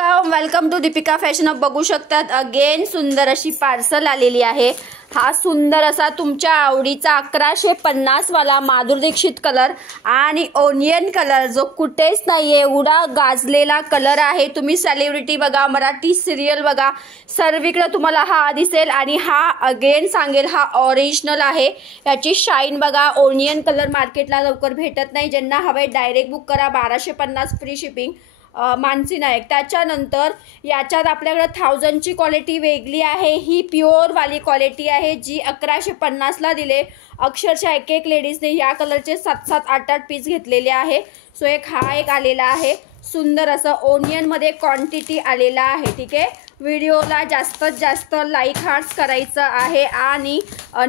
Welcome to Deepika fashion hub. बघू शकतात again सुंदर अशी पार्सल आलेली आहे। हा सुंदर असा तुमच्या आवडीचा 1150 वाला माधुरी दीक्षित कलर आणि ओनियन कलर जो कुठेच नाहीये एवढा गाजलेला कलर आहे। तुम्ही सेलिब्रिटी बघा, मराठी सिरियल बघा, सर्वीकडे तुम्हाला हा दिसेल आणि हा अगेन सांगेल हा ओरिजिनल आहे। याची शाईन बघा, ओनियन कलर मार्केटला लवकर भेटत नाही। ज्यांना हवे डायरेक्ट बुक करा, 1250 फ्री शिपिंग। मानसी नायक। त्याच्यानंतर याच्यात आपल्याकडे 1000 ची क्वालिटी वेगळी आहे। ही प्युअर वाली क्वालिटी आहे जी 1150 ला दिले। अक्षरशः एक लेडीजने या कलरचे 7-7, 8-8 पीस घेतलेले आहे। सो हा एक आलेला आहे सुंदर असं ओनियन मध्ये क्वांटिटी आलेला आहे। ठीक आहे, व्हिडिओला जास्तीत जास्त लाईक हार्ट्स करायचं आहे आणि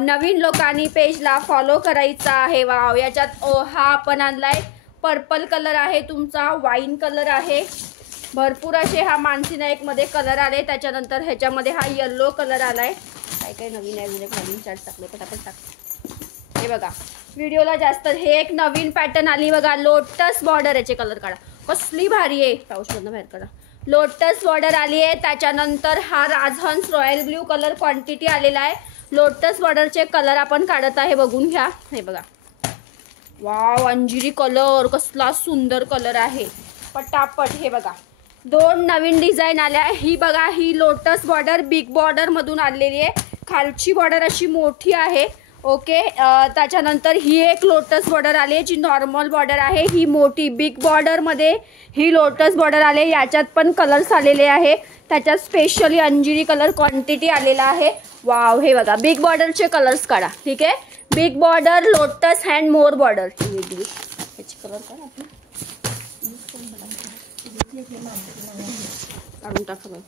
नवीन लोकांनी पेजला फॉलो करायचं आहे। वाव, याच्यात हा आपण आणलाय पर्पल कलर आहे, तुमचा वाईन कलर आहे, भरपूर असे हा मानसी नायक मध्ये कलर आले। त्याच्यानंतर ह्याच्यामध्ये हा येलो कलर आलाय। काय काय नवीन आहे, नवीन चार्ट टाकले, पटापट टाक। हे बघा, व्हिडिओला जास्त हे एक नवीन पॅटर्न आली बघा, लोटस बॉर्डर। याचे कलर काढा, कसली भारी आहे, पाऊसमधनं बाहेर काढा। लोटस बॉर्डर आली आहे। त्याच्यानंतर हा राजहंस रॉयल ब्ल्यू कलर क्वांटिटी आलेला आहे। लोटस बॉर्डरचे कलर आपण काढत आहे, बघून घ्या। हे बघा, वाव, अंजिरी कलर, कसला सुंदर कलर आहे, पटापट। हे बघा, दोन नवीन डिझाइन आल्या। ही बघा, ही लोटस बॉर्डर बिग बॉर्डर मधून आलेली आहे। खालची बॉर्डर अशी मोठी आहे। ओके, त्याच्यानंतर ही एक लोटस बॉर्डर आली जी नॉर्मल बॉर्डर आहे। ही मोठी बिग बॉर्डर मध्ये ही लोटस बॉर्डर आले। याच्यात पण कलर्स आलेले आहे। त्याच्यात स्पेशली अंजिरी कलर क्वांटिटी आलेला आहे। वाव, हे बघा, बिग बॉर्डरचे कलर्स काढा। ठीक आहे, बिग बॉर्डर, लोटस हँड मोर बॉर्डर याची कलर काढून टाका।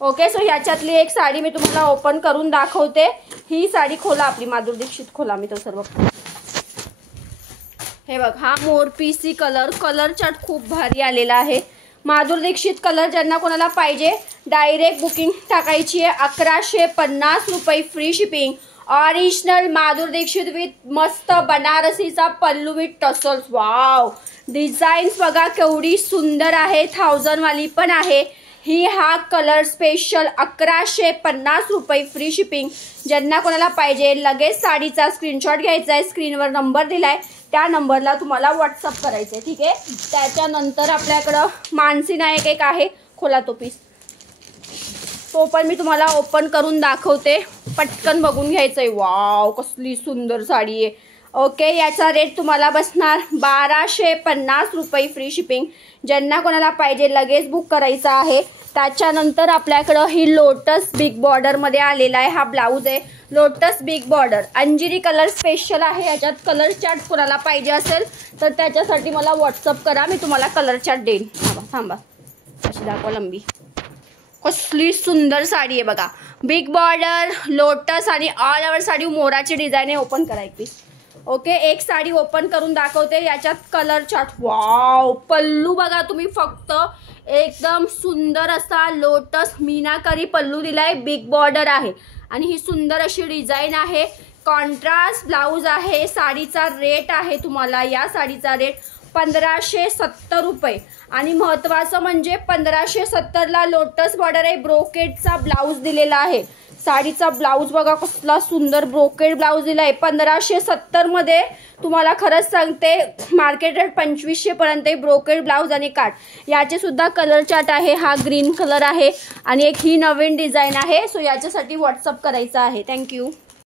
ओके, सो ह्याच्यातली एक साडी मी तुम्हाला ओपन करून दाखवते। ही साडी खोला, आपली माधुरी दीक्षित खोला, मी तो सर्व। हे बघ, हा मोरपीसी कलर, कलर चार्ट खूप भारी आलेला आहे। माधुरी दीक्षित कलर ज्यांना कोणाला पाहिजे डायरेक्ट बुकिंग टाकायची आहे। 1150 रुपये free shipping. Original Madhuri Dixit with मस्त बनारसीचा पल्लू विथ टसल्स। वाव, डिझाईन्स बघा केवढी सुंदर आहे। 1000 वाली पण आहे ही। हा कलर स्पेशल 1150 रुपये फ्री शिपिंग। ज्यांना कोणाला पाहिजे लगेच साडीचा स्क्रीनशॉट घ्यायचा आहे। स्क्रीनवर नंबर दिलाय, त्या नंबरला तुम्हाला व्हॉट्सअप करायचे। ठीक आहे, त्याच्यानंतर आपल्याकडं मानसी नायक एक आहे, खोला तो पीस, तो पण मी तुम्हाला ओपन करून दाखवते, पटकन बघून घ्यायचंय। वाव, कसली सुंदर साडी आहे। ओके, याचा रेट तुम्हाला बसणार 1250 रुपये फ्री शिपिंग। ज्यांना कोणाला पाहिजे लगेच बुक करायचा आहे। त्याच्यानंतर आपल्याकडं ही लोटस बिग बॉर्डर मध्ये आलेला आहे। हा ब्लाऊज आहे लोटस बिग बॉर्डर, अंजिरी कलर स्पेशल आहे। याच्यात कलर चार्ट कोणाला पाहिजे असेल तर त्याच्यासाठी मला व्हॉट्सअप करा, मी तुम्हाला कलर चार्ट देईन। थांबा, अशी दाखवा लंबी, कसली सुंदर साडी आहे बघा, बिग बॉर्डर, लोटस आणि ऑल ओव्हर साडी मोराची डिझाईन आहे। ओपन करा एक पीस। ओके, एक साडी ओपन करून दाखवते, याच्यात कलर चार्ट। वाव, पल्लू बघा तुम्ही, फक्त एकदम सुंदर असा लोटस मीनाकारी पल्लू दिलाय, बिग बॉर्डर आहे आणि ही सुंदर अशी डिझाईन आहे। कॉन्ट्रास्ट ब्लाऊज आहे। साडीचा रेट आहे तुम्हाला, या साडीचा रेट 1570 रुपये आणि महत्त्वाचं म्हणजे 1570 ला लोटस बॉर्डर आहे, ब्रोकेडचा ब्लाऊज दिलेला आहे। साडीचा ब्लाऊज बघा कसला सुंदर ब्रोकेड ब्लाऊज दिलाय। 1570 मध्ये तुम्हाला खरंच सांगते मार्केट रेट 2500 पर्यंत ब्रोकेड ब्लाऊज आणि काठ। याचे सुद्धा कलर चार्ट आहे। हा ग्रीन कलर आहे आणि एक ही नवीन डिझाईन आहे। सो याच्यासाठी व्हॉट्सअप करायचा आहे। थँक्यू।